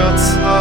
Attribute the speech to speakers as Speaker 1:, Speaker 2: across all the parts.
Speaker 1: Gott sei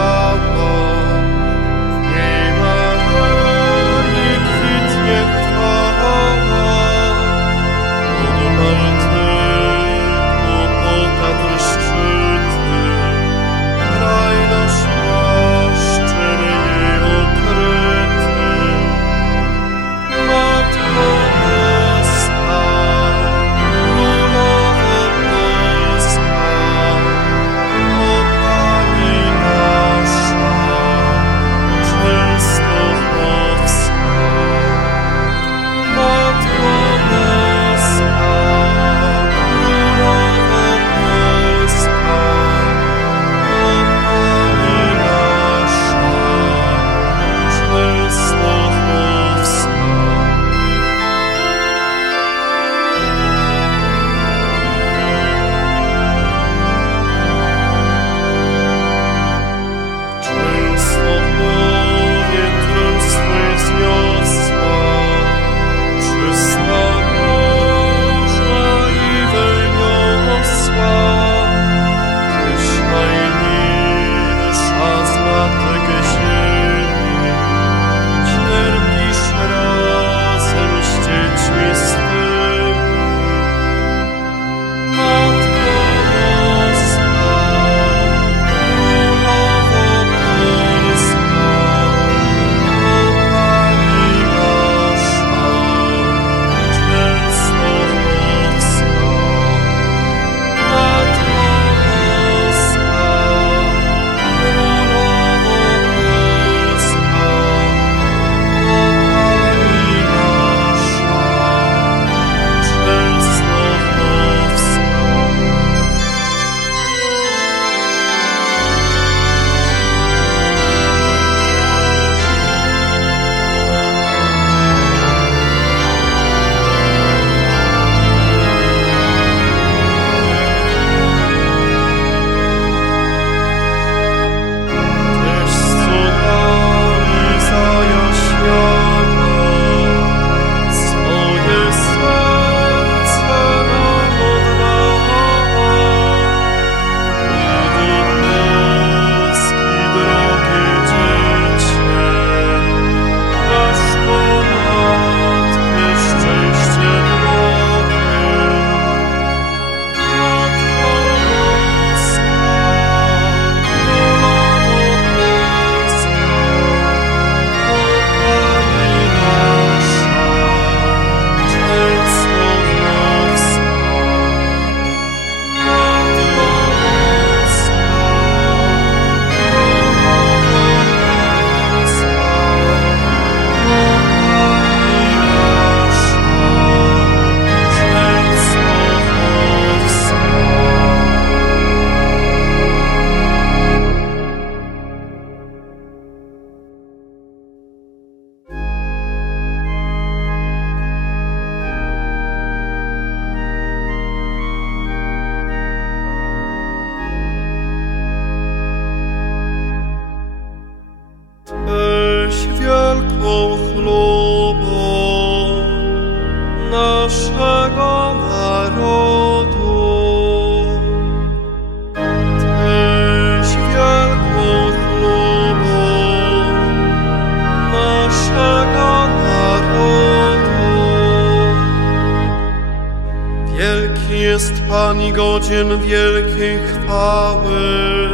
Speaker 1: Pan i godzien wielkiej chwały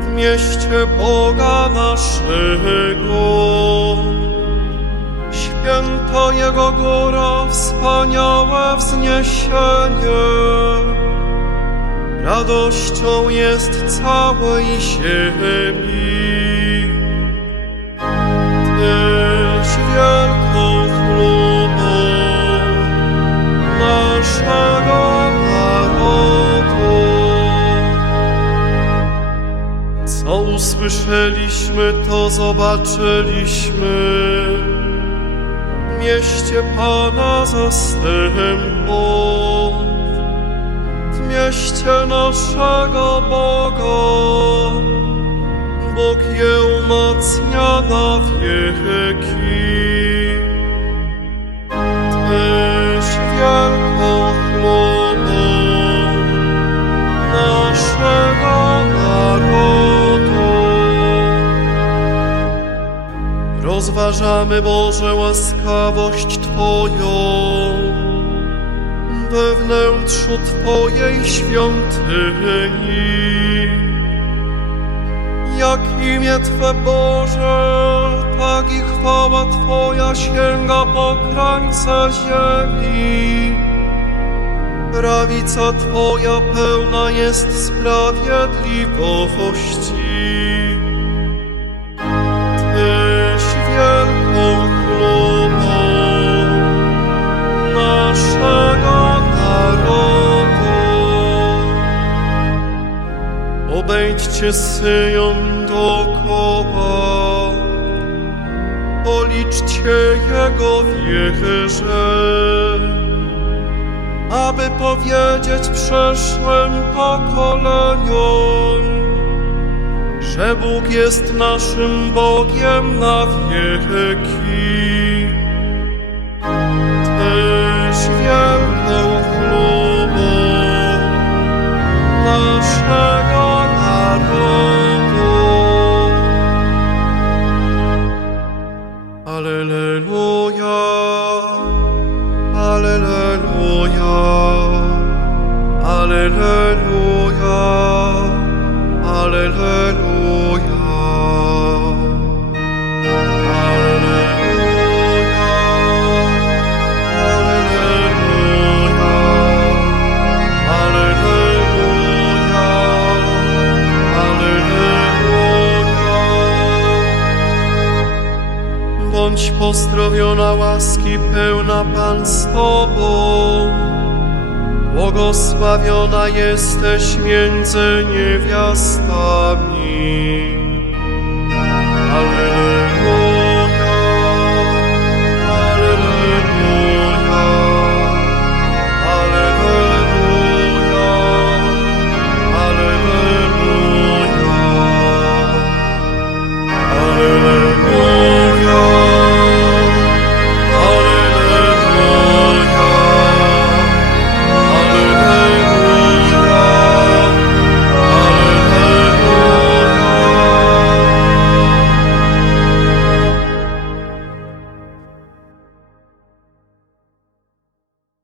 Speaker 1: w mieście Boga naszego. Święta Jego góra, wspaniałe wzniesienie. Radością jest całej ziemi. Usłyszeliśmy, to zobaczyliśmy mieście Pana zastępów, w mieście naszego Boga. Bóg je umacnia na wieki. Rozważamy Boże łaskawość Twoją we wnętrzu Twojej świątyni. Jak imię Twe Boże, tak i chwała Twoja sięga po krańce ziemi. Prawica Twoja pełna jest sprawiedliwości. Obejdźcie Syjon dookoła, policzcie Jego wieże, aby powiedzieć przeszłym pokoleniom, że Bóg jest naszym Bogiem na wieki. Tyś wielką chlubą naszego narodu. Alleluja, Bądź pozdrowiona łaski pełna Pan z Tobą. Błogosławiona jesteś między niewiastami. Alleluja.